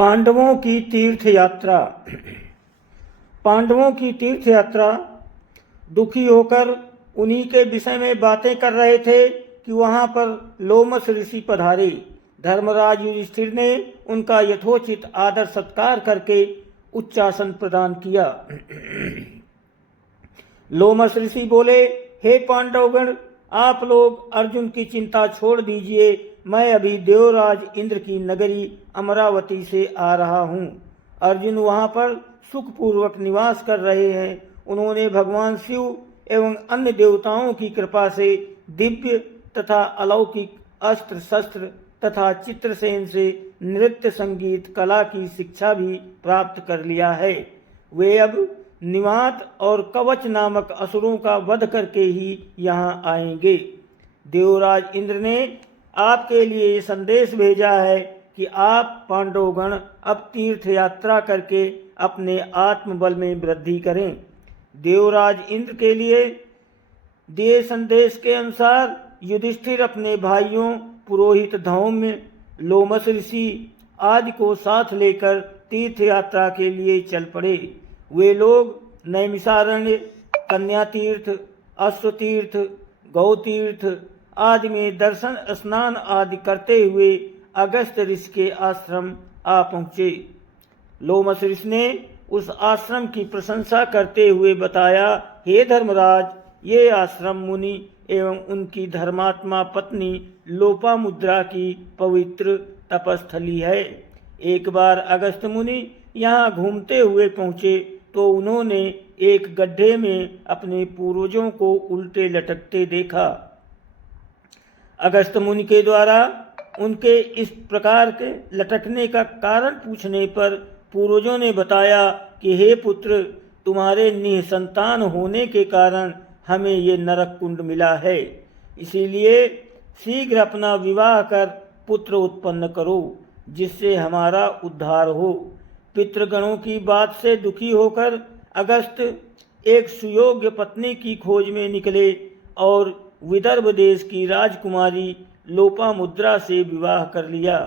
पांडवों की तीर्थ यात्रा। पांडवों की तीर्थ यात्रा। दुखी होकर उन्हीं के विषय में बातें कर रहे थे कि वहां पर लोमस ऋषि पधारे। धर्मराज युधिष्ठिर ने उनका यथोचित आदर सत्कार करके उच्चासन प्रदान किया। लोमस ऋषि बोले, हे पांडवगण, आप लोग अर्जुन की चिंता छोड़ दीजिए। मैं अभी देवराज इंद्र की नगरी अमरावती से आ रहा हूँ। अर्जुन वहाँ पर सुखपूर्वक निवास कर रहे हैं। उन्होंने भगवान शिव एवं अन्य देवताओं की कृपा से दिव्य तथा अलौकिक अस्त्र शस्त्र तथा चित्रसेन से नृत्य संगीत कला की शिक्षा भी प्राप्त कर लिया है। वे अब निवात और कवच नामक असुरों का वध करके ही यहाँ आएंगे। देवराज इंद्र ने आपके लिए ये संदेश भेजा है कि आप पांडवगण अब तीर्थ यात्रा करके अपने आत्मबल में वृद्धि करें। देवराज इंद्र के लिए दिए संदेश के अनुसार युधिष्ठिर अपने भाइयों पुरोहित धौम्य, लोमस ऋषि आदि को साथ लेकर तीर्थ यात्रा के लिए चल पड़े। वे लोग नैमिषारण्य, कन्या तीर्थ, अश्वतीर्थ, गौतीर्थ आदि में दर्शन स्नान आदि करते हुए अगस्त ऋषि के आश्रम आ पहुँचे। लोमस ऋषि ने उस आश्रम की प्रशंसा करते हुए बताया, हे धर्मराज, ये आश्रम मुनि एवं उनकी धर्मात्मा पत्नी लोपामुद्रा की पवित्र तपस्थली है। एक बार अगस्त मुनि यहाँ घूमते हुए पहुँचे तो उन्होंने एक गड्ढे में अपने पूर्वजों को उल्टे लटकते देखा। अगस्त मुनि के द्वारा उनके इस प्रकार के लटकने का कारण पूछने पर पूर्वजों ने बताया कि हे पुत्र, तुम्हारे निसंतान होने के कारण हमें ये नरक कुंड मिला है। इसीलिए शीघ्र अपना विवाह कर पुत्र उत्पन्न करो, जिससे हमारा उद्धार हो। पितृगणों की बात से दुखी होकर अगस्त एक सुयोग्य पत्नी की खोज में निकले और विदर्भ देश की राजकुमारी लोपामुद्रा से विवाह कर लिया।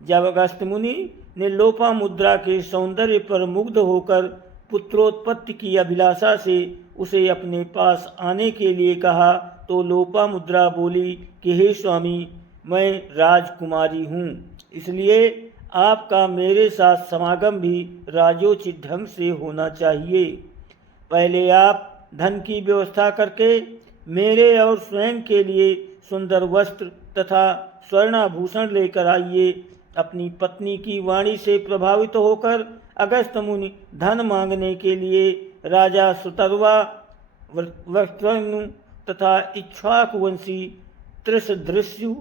जब अगस्त मुनि ने लोपामुद्रा के सौंदर्य पर मुग्ध होकर पुत्रोत्पत्ति की अभिलाषा से उसे अपने पास आने के लिए कहा तो लोपामुद्रा बोली कि हे स्वामी, मैं राजकुमारी हूँ, इसलिए आपका मेरे साथ समागम भी राजोचित ढंग से होना चाहिए। पहले आप धन की व्यवस्था करके मेरे और स्वयं के लिए सुंदर वस्त्र तथा स्वर्णाभूषण लेकर आइए। अपनी पत्नी की वाणी से प्रभावित होकर अगस्त मुनि धन मांगने के लिए राजा सुतर्वा, वक्त्रनु तथा इक्ष्वाकुवंशी त्रिशदृश्यु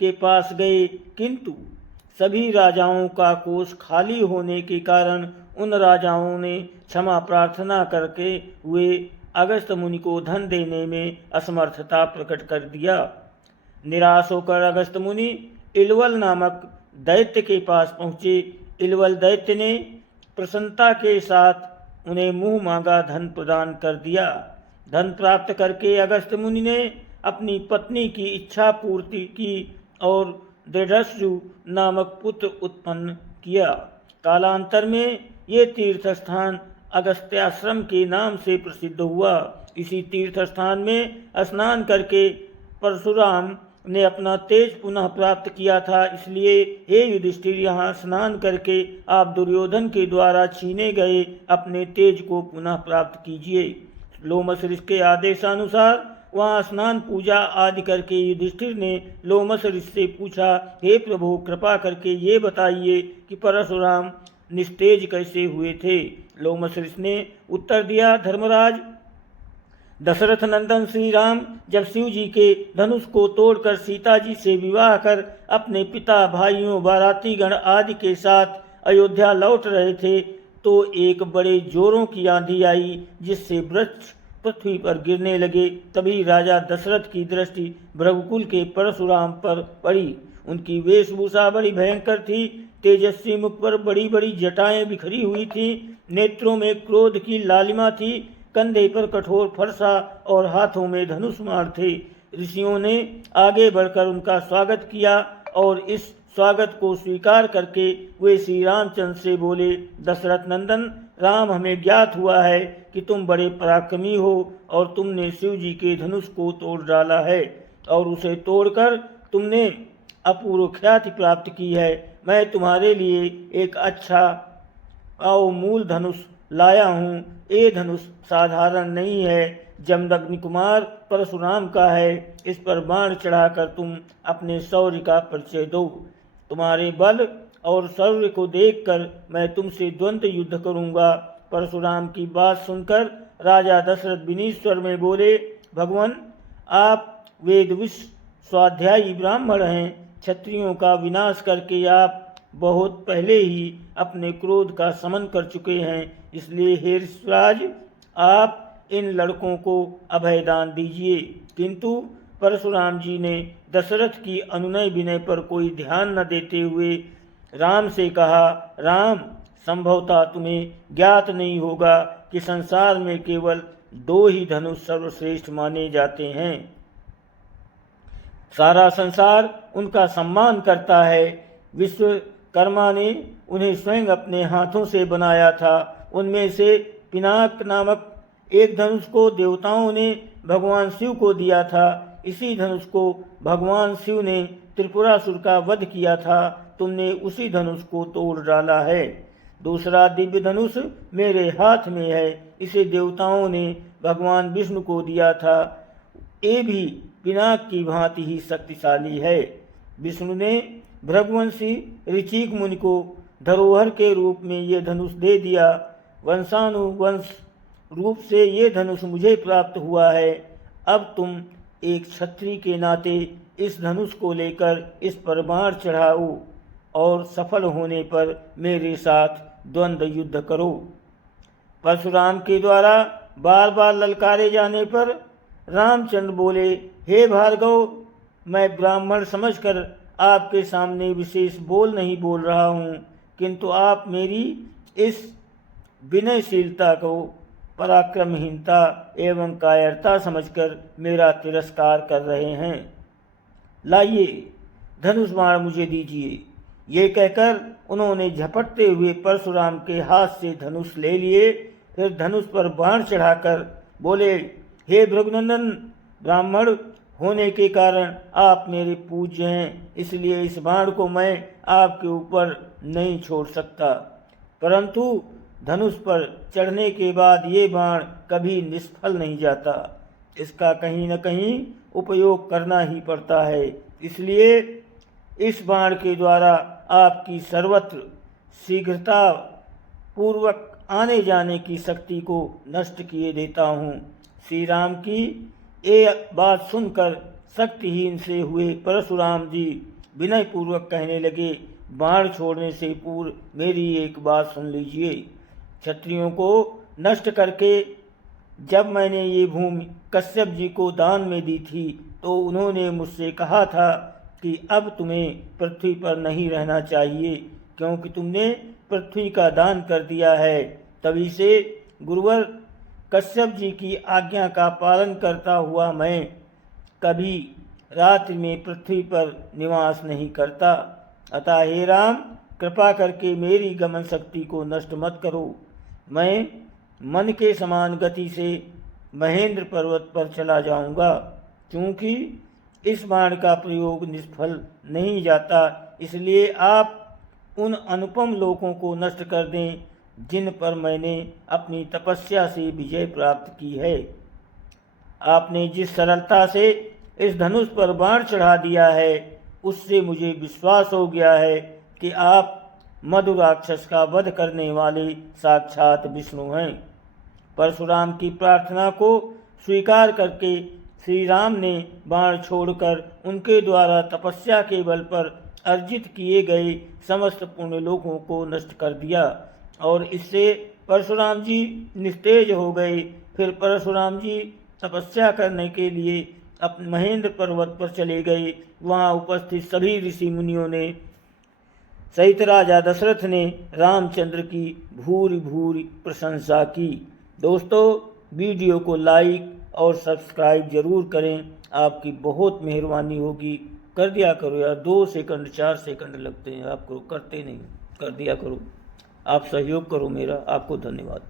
के पास गए, किंतु सभी राजाओं का कोष खाली होने के कारण उन राजाओं ने क्षमा प्रार्थना करके वे अगस्त मुनि को धन देने में असमर्थता प्रकट कर दिया। निराश होकर अगस्त मुनि इलवल नामक दैत्य के पास पहुँचे। इलवल दैत्य ने प्रसन्नता के साथ उन्हें मुँह मांगा धन प्रदान कर दिया। धन प्राप्त करके अगस्त मुनि ने अपनी पत्नी की इच्छा पूर्ति की और दृढ़स्यु नामक पुत्र उत्पन्न किया। कालांतर में ये तीर्थ स्थान अगस्त्याश्रम के नाम से प्रसिद्ध हुआ। इसी तीर्थ स्थान में स्नान करके परशुराम ने अपना तेज पुनः प्राप्त किया था। इसलिए हे युधिष्ठिर, यहाँ स्नान करके आप दुर्योधन के द्वारा छीने गए अपने तेज को पुनः प्राप्त कीजिए। लोमस ऋषि के आदेशानुसार वहाँ स्नान पूजा आदि करके युधिष्ठिर ने लोमस ऋषि से पूछा, हे प्रभु, कृपा करके ये बताइए कि परशुराम निस्तेज कैसे हुए थे। लोमस ऋषि ने उत्तर दिया, धर्मराज, दशरथ नंदन श्री राम जब शिव जी के धनुष को तोड़कर सीता जी से विवाह कर अपने पिता, भाइयों, बारातीगण आदि के साथ अयोध्या लौट रहे थे तो एक बड़े जोरों की आंधी आई, जिससे वृक्ष पृथ्वी पर गिरने लगे। तभी राजा दशरथ की दृष्टि भृगुकुल के परशुराम पर पड़ी। उनकी वेशभूषा बड़ी भयंकर थी। तेजस्वी मुख पर बड़ी बड़ी जटाएं बिखरी हुई थी। नेत्रों में क्रोध की लालिमा थी। कंधे पर कठोर फरसा और हाथों में धनुष मार थे। ऋषियों ने आगे बढ़कर उनका स्वागत किया और इस स्वागत को स्वीकार करके वे श्री रामचंद्र से बोले, दशरथ नंदन राम, हमें ज्ञात हुआ है कि तुम बड़े पराक्रमी हो और तुमने शिव जी के धनुष को तोड़ डाला है और उसे तोड़कर तुमने अपूर्व ख्याति प्राप्त की है। मैं तुम्हारे लिए एक अच्छा मूल धनुष लाया हूँ। ये धनुष साधारण नहीं है, जमदग्नि कुमार परशुराम का है। इस पर बाण चढ़ाकर तुम अपने शौर्य का परिचय दो। तुम्हारे बल और शौर्य को देखकर मैं तुमसे द्वंद्व युद्ध करूंगा। परशुराम की बात सुनकर राजा दशरथ विनीत स्वर में बोले, भगवान, आप वेदविश स्वाध्यायी ब्राह्मण हैं। क्षत्रियों का विनाश करके आप बहुत पहले ही अपने क्रोध का शमन कर चुके हैं। इसलिए हे ऋषिराज, आप इन लड़कों को अभयदान दीजिए। किंतु परशुराम जी ने दशरथ की अनुनय विनय पर कोई ध्यान न देते हुए राम से कहा, राम, संभवतः तुम्हें ज्ञात नहीं होगा कि संसार में केवल 2 ही धनुष सर्वश्रेष्ठ माने जाते हैं। सारा संसार उनका सम्मान करता है। विश्वकर्मा ने उन्हें स्वयं अपने हाथों से बनाया था। उनमें से पिनाक नामक एक धनुष को देवताओं ने भगवान शिव को दिया था। इसी धनुष को भगवान शिव ने त्रिपुरासुर का वध किया था। तुमने उसी धनुष को तोड़ डाला है। दूसरा दिव्य धनुष मेरे हाथ में है। इसे देवताओं ने भगवान विष्णु को दिया था। ये भी पिनाक की भांति ही शक्तिशाली है। विष्णु ने भृगुवंशी ऋचिक मुनि को धरोहर के रूप में ये धनुष दे दिया। वंशानुवंश रूप से ये धनुष मुझे प्राप्त हुआ है। अब तुम एक क्षत्रिय के नाते इस धनुष को लेकर इस पर बाण चढ़ाओ और सफल होने पर मेरे साथ द्वंद्व युद्ध करो। परशुराम के द्वारा बार बार ललकारे जाने पर रामचंद्र बोले, हे भार्गव, मैं ब्राह्मण समझकर आपके सामने विशेष बोल नहीं बोल रहा हूँ, किंतु आप मेरी इस विनयशीलता को पराक्रमहीनता एवं कायरता समझकर मेरा तिरस्कार कर रहे हैं। लाइए, धनुष बाण मुझे दीजिए। ये कहकर उन्होंने झपटते हुए परशुराम के हाथ से धनुष ले लिए। फिर धनुष पर बाण चढ़ाकर बोले, हे भृगुनंदन, ब्राह्मण होने के कारण आप मेरे पूज्य हैं, इसलिए इस बाण को मैं आपके ऊपर नहीं छोड़ सकता। परंतु धनुष पर चढ़ने के बाद ये बाण कभी निष्फल नहीं जाता। इसका कहीं न कहीं उपयोग करना ही पड़ता है। इसलिए इस बाण के द्वारा आपकी सर्वत्र शीघ्रता पूर्वक आने जाने की शक्ति को नष्ट किए देता हूँ। श्री राम की ये बात सुनकर शक्तिहीन से हुए परशुराम जी विनय पूर्वक कहने लगे, बाण छोड़ने से पूर्व मेरी एक बात सुन लीजिए। क्षत्रियों को नष्ट करके जब मैंने ये भूमि कश्यप जी को दान में दी थी तो उन्होंने मुझसे कहा था कि अब तुम्हें पृथ्वी पर नहीं रहना चाहिए, क्योंकि तुमने पृथ्वी का दान कर दिया है। तभी से गुरुवर कश्यप जी की आज्ञा का पालन करता हुआ मैं कभी रात्रि में पृथ्वी पर निवास नहीं करता। अतः हे राम, कृपा करके मेरी गमन शक्ति को नष्ट मत करो। मैं मन के समान गति से महेंद्र पर्वत पर चला जाऊंगा। क्योंकि इस बाण का प्रयोग निष्फल नहीं जाता, इसलिए आप उन अनुपम लोकों को नष्ट कर दें जिन पर मैंने अपनी तपस्या से विजय प्राप्त की है। आपने जिस सरलता से इस धनुष पर बाण चढ़ा दिया है, उससे मुझे विश्वास हो गया है कि आप मधु राक्षस का वध करने वाले साक्षात विष्णु हैं। परशुराम की प्रार्थना को स्वीकार करके श्री राम ने बाण छोड़कर उनके द्वारा तपस्या के बल पर अर्जित किए गए समस्त पुण्य लोकों को नष्ट कर दिया और इससे परशुराम जी निस्तेज हो गए। फिर परशुराम जी तपस्या करने के लिए अपने महेंद्र पर्वत पर चले गए। वहाँ उपस्थित सभी ऋषि मुनियों ने सहित राजा दशरथ ने रामचंद्र की भूरि भूरि प्रशंसा की। दोस्तों, वीडियो को लाइक और सब्सक्राइब जरूर करें, आपकी बहुत मेहरबानी होगी। कर दिया करो यार, 2 सेकंड 4 सेकंड लगते हैं आपको, करते नहीं, कर दिया करो। आप सहयोग करो मेरा, आपको धन्यवाद।